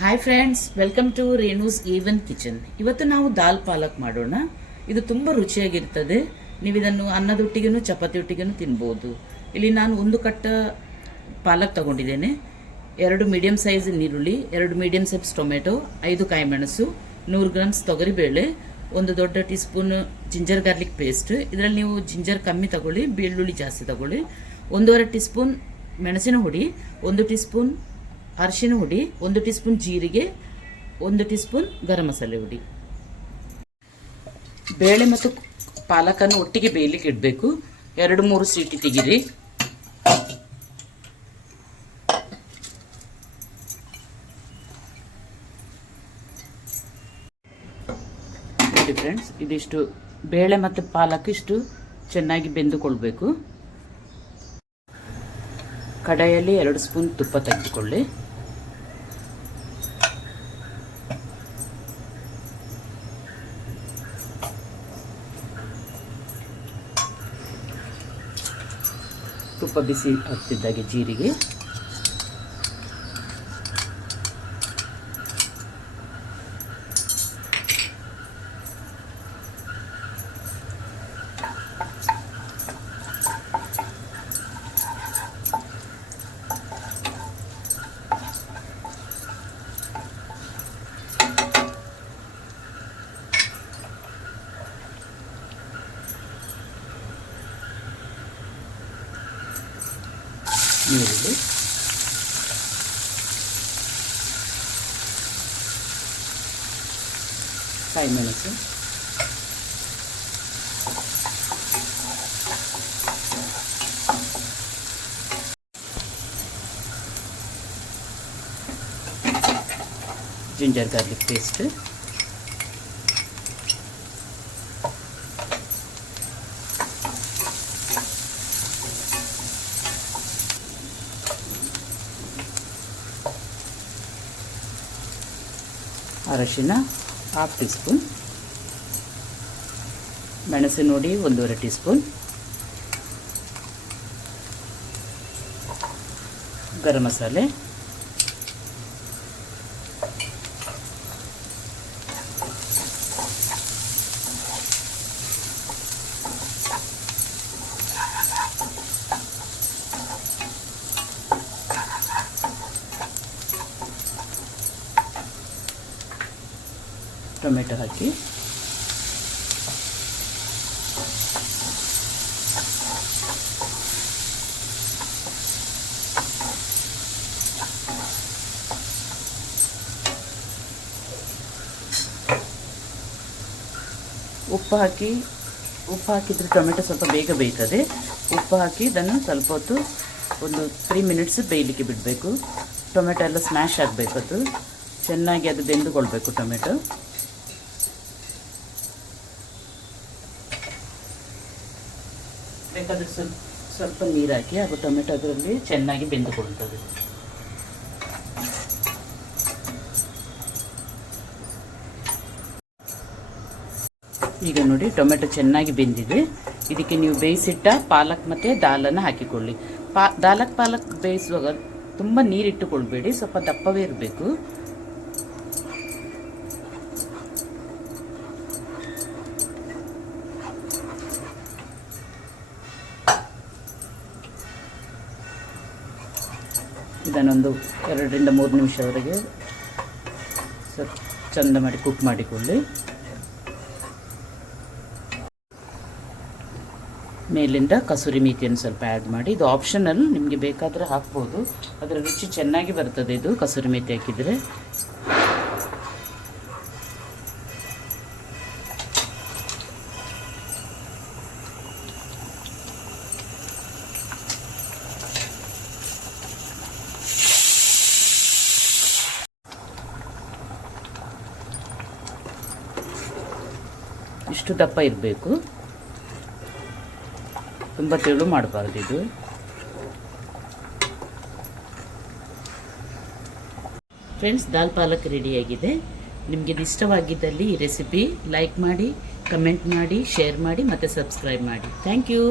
Hi friends, welcome to Renu's even kitchen. ಇವತ್ತು ನಾವು ದಾಲ್ ಪಾಲಕ್ ಮಾಡೋಣ. ಇದು ತುಂಬ ರುಚಿಯಾಗಿರ್ತದೆ. ನೀವು ಇದನ್ನು ಅನ್ನದೊಟ್ಟಿಗೂ ಚಪಾತಿಯೊಟ್ಟಿಗೂ ತಿನ್ಬೋದು. ಇಲ್ಲಿ ನಾನು 1 ಕಟ್ಟ ಪಾಲಕ್ ತಗೊಂಡಿದ್ದೇನೆ, 2 ಮೀಡಿಯಂ ಸೈಜ್ ನೀರುಳ್ಳಿ, 2 ಮೀಡಿಯಂ ಸೈಜ್ ಟೊಮೆಟೊ, 5 ಕಾಯಿ ಮೆಣಸು, 100 ಗ್ರಾಮ್ಸ್ ತೊಗರಿಬೇಳೆ, 1 ದೊಡ್ಡ tea spoon ginger garlic paste. ಇದರಲ್ಲಿ ನೀವು ಜಿಂಜರ್ ಕಮ್ಮಿ ತಗೊಳ್ಳಿ, ಬೆಳ್ಳುಳ್ಳಿ ಜಾಸ್ತಿ ತಗೊಳ್ಳಿ. 1.5 ಟೀ ಸ್ಪೂನ್ ಮೆಣಸಿನ ಹುಡಿ, 1 ಟೀ ಸ್ಪೂನ್ ಅರಿಶಿನ ಹುಡಿ, 1 ಟೀ ಸ್ಪೂನ್ ಜೀರಿಗೆ, 1 ಟೀ ಸ್ಪೂನ್ ಗರಂ ಮಸಾಲೆ ಹುಡಿ. ಬೇಳೆ ಮತ್ತು ಪಾಲಕನ್ನು ಒಟ್ಟಿಗೆ ಬೇಯಲಿಕ್ಕೆ ಇಡಬೇಕು. 2-3 ಸೀಟಿ ತೆಗಿರಿ. ನೋಡಿ ಫ್ರೆಂಡ್ಸ್, ಇದಿಷ್ಟು ಬೇಳೆ ಮತ್ತು ಪಾಲಕ್ ಇಷ್ಟು ಚೆನ್ನಾಗಿ ಬೆಂದುಕೊಳ್ಬೇಕು. ಕಡಾಯಲ್ಲಿ 2 ಸ್ಪೂನ್ ತುಪ್ಪ ತೆಗೆದುಕೊಳ್ಳಿ. ತುಪ್ಪ ಬಿಸಿ ಆಗ್ತಿದ್ದಾಗೆ ಜೀರಿಗೆ, ಈರುಳ್ಳಿ, ಕಾಯಿ ಮೆಣಸು, ಜಿಂಜರ್ ಗಾರ್ಲಿಕ್ ಪೇಸ್ಟ್, ಅರಶಿನ 1/2 ಟೀ ಸ್ಪೂನ್, ಮೆಣಸಿನ ಹುಡಿ 1.5 tea spoon, garam masala, tomato ಹಾಕಿ ಉಪ್ಪು ಹಾಕಿದರೆ ಟೊಮೆಟೊ ಸ್ವಲ್ಪ ಬೇಗ ಬೇಯ್ತದೆ. ಉಪ್ಪು ಹಾಕಿ ಇದನ್ನು ಸ್ವಲ್ಪ ಹೊತ್ತು ಒಂದು 3 ಮಿನಿಟ್ಸ್ ಬೇಯಲಿಕ್ಕೆ ಬಿಡಬೇಕು. ಟೊಮೆಟೊ ಎಲ್ಲ ಸ್ಮ್ಯಾಶ್ ಆಗಬೇಕು, ಅದು ಚೆನ್ನಾಗಿ ಅದು ಬೆಂದುಕೊಳ್ಬೇಕು ಟೊಮೆಟೊ. ಬೇಕಾದರೆ ಸ್ವಲ್ಪ ನೀರು ಹಾಕಿ ಹಾಗೂ ಟೊಮೆಟೊ ಅದರಲ್ಲಿ ಚೆನ್ನಾಗಿ ಬೆಂದುಕೊಳ್ತದೆ. ಈಗ ನೋಡಿ, ಟೊಮೆಟೊ ಚೆನ್ನಾಗಿ ಬೆಂದಿದೆ. ಇದಕ್ಕೆ ನೀವು ಬೇಯಿಸಿಟ್ಟ ಪಾಲಕ್ ಮತ್ತು ದಾಲನ್ನು ಹಾಕಿಕೊಳ್ಳಿ. ಪಾಲಕ್ ಬೇಯಿಸುವಾಗ ತುಂಬ ನೀರಿಟ್ಟುಕೊಳ್ಬೇಡಿ, ಸ್ವಲ್ಪ ದಪ್ಪವೇ ಇರಬೇಕು. ಇದನ್ನೊಂದು 2-3 ನಿಮಿಷವರೆಗೆ ಸ್ವಲ್ಪ ಚಂದ ಮಾಡಿ ಕುಕ್ ಮಾಡಿಕೊಳ್ಳಿ. ಮೇಲಿಂದ ಕಸೂರಿ ಮೇಥಿಯನ್ನು ಸ್ವಲ್ಪ ಆ್ಯಡ್ ಮಾಡಿ. ಇದು ಆಪ್ಷನಲ್, ನಿಮಗೆ ಬೇಕಾದರೆ ಹಾಕ್ಬೋದು. ಅದರ ರುಚಿ ಚೆನ್ನಾಗಿ ಬರ್ತದೆ ಇದು ಕಸೂರಿ ಮೇಥಿ ಹಾಕಿದರೆ. ಇಷ್ಟು ದಪ್ಪ ಇರಬೇಕು, ತುಂಬ ತೆಳು ಮಾಡಬಾರ್ದು ಇದು. ಫ್ರೆಂಡ್ಸ್, ದಾಲ್ ಪಾಲಕ್ ರೆಡಿಯಾಗಿದೆ. ನಿಮಗೆ ಇದು ಇಷ್ಟವಾಗಿದ್ದಲ್ಲಿ ಈ ರೆಸಿಪಿ ಲೈಕ್ ಮಾಡಿ, ಕಮೆಂಟ್ ಮಾಡಿ, ಶೇರ್ ಮಾಡಿ ಮತ್ತು ಸಬ್ಸ್ಕ್ರೈಬ್ ಮಾಡಿ. Thank you.